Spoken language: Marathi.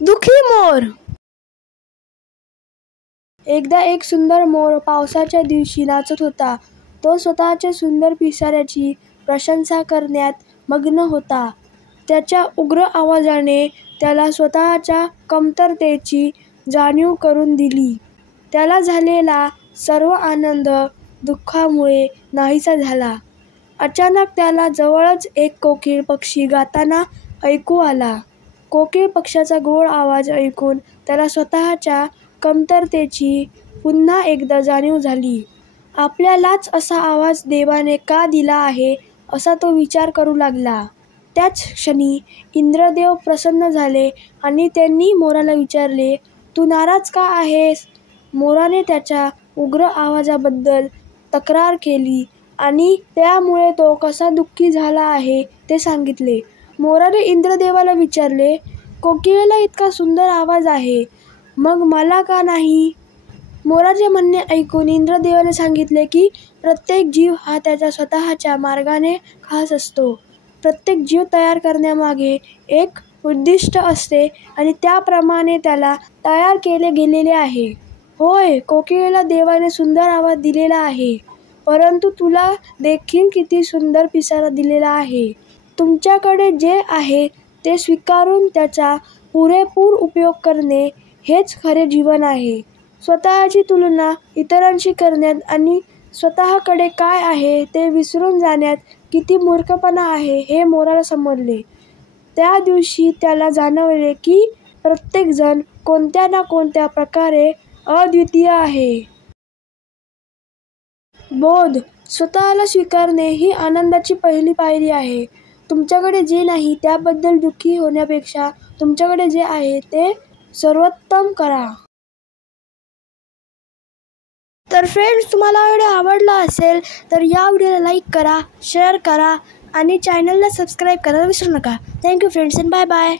दुःखी मोर. एकदा एक सुंदर मोर पावसाच्या दिवशी नाचत होता. तो स्वतःच्या सुंदर पिसाऱ्याची प्रशंसा करण्यात मग्न होता. त्याच्या उग्र आवाजाने त्याला स्वतःच्या कमतरतेची जाणीव करून दिली. त्याला झालेला सर्व आनंद दुःखामुळे नाहीसा झाला. अचानक त्याला जवळच एक कोकिळ पक्षी गाताना ऐकू आला. कोकिळ पक्षाचा गोड आवाज ऐकून त्याला स्वतःच्या कमतरतेची पुन्हा एकदा जाणीव झाली. आपल्यालाच असा आवाज देवाने का दिला आहे असा तो विचार करू लागला. त्याच क्षणी इंद्रदेव प्रसन्न झाले आणि त्यांनी मोराला विचारले, तू नाराज का आहेस? मोराने त्याच्या उग्र आवाजाबद्दल तक्रार केली आणि त्यामुळे तो कसा दुःखी झाला आहे ते सांगितले. मोराने इंद्रदेवाला विचारले, कोकिळेला इतका सुंदर आवाज आहे, मग मला का नाही? मोराचे म्हणणे ऐकून इंद्रदेवाने सांगितले की प्रत्येक जीव हा त्याच्या स्वतःच्या मार्गाने खास असतो. प्रत्येक जीव तयार करण्यामागे एक उद्दिष्ट असते आणि त्याप्रमाणे त्याला तयार केले गेलेले आहे. होय, कोकिळेला देवाने सुंदर आवाज दिलेला आहे, परंतु तुला देखील किती सुंदर पिसारा दिलेला आहे. तुमच्याकडे जे आहे ते स्वीकारून त्याचा पुरेपूर उपयोग करणे हेच खरे जीवन आहे. स्वतःची तुलना इतरांशी करण्यात आणि स्वतःकडे काय आहे ते विसरून जाण्यात किती मूर्खपणा आहे हे मोराला समजले. त्या दिवशी त्याला जाणवले की प्रत्येकजण कोणत्या ना कोणत्या प्रकारे अद्वितीय आहे. बोध. स्वतःला स्वीकारणे ही आनंदाची पहिली पायरी आहे. तुमच्याकडे जे नाही त्याबद्दल दुःखी होण्यापेक्षा तुमच्याकडे जे आहे ते सर्वोत्तम करा. तर फ्रेंड्स, तुम्हाला व्हिडिओ आवडला असेल तर या व्हिडिओला लाईक करा, शेअर करा आणि चॅनलला सबस्क्राईब करायला विसरू नका. Thank you friends and bye bye.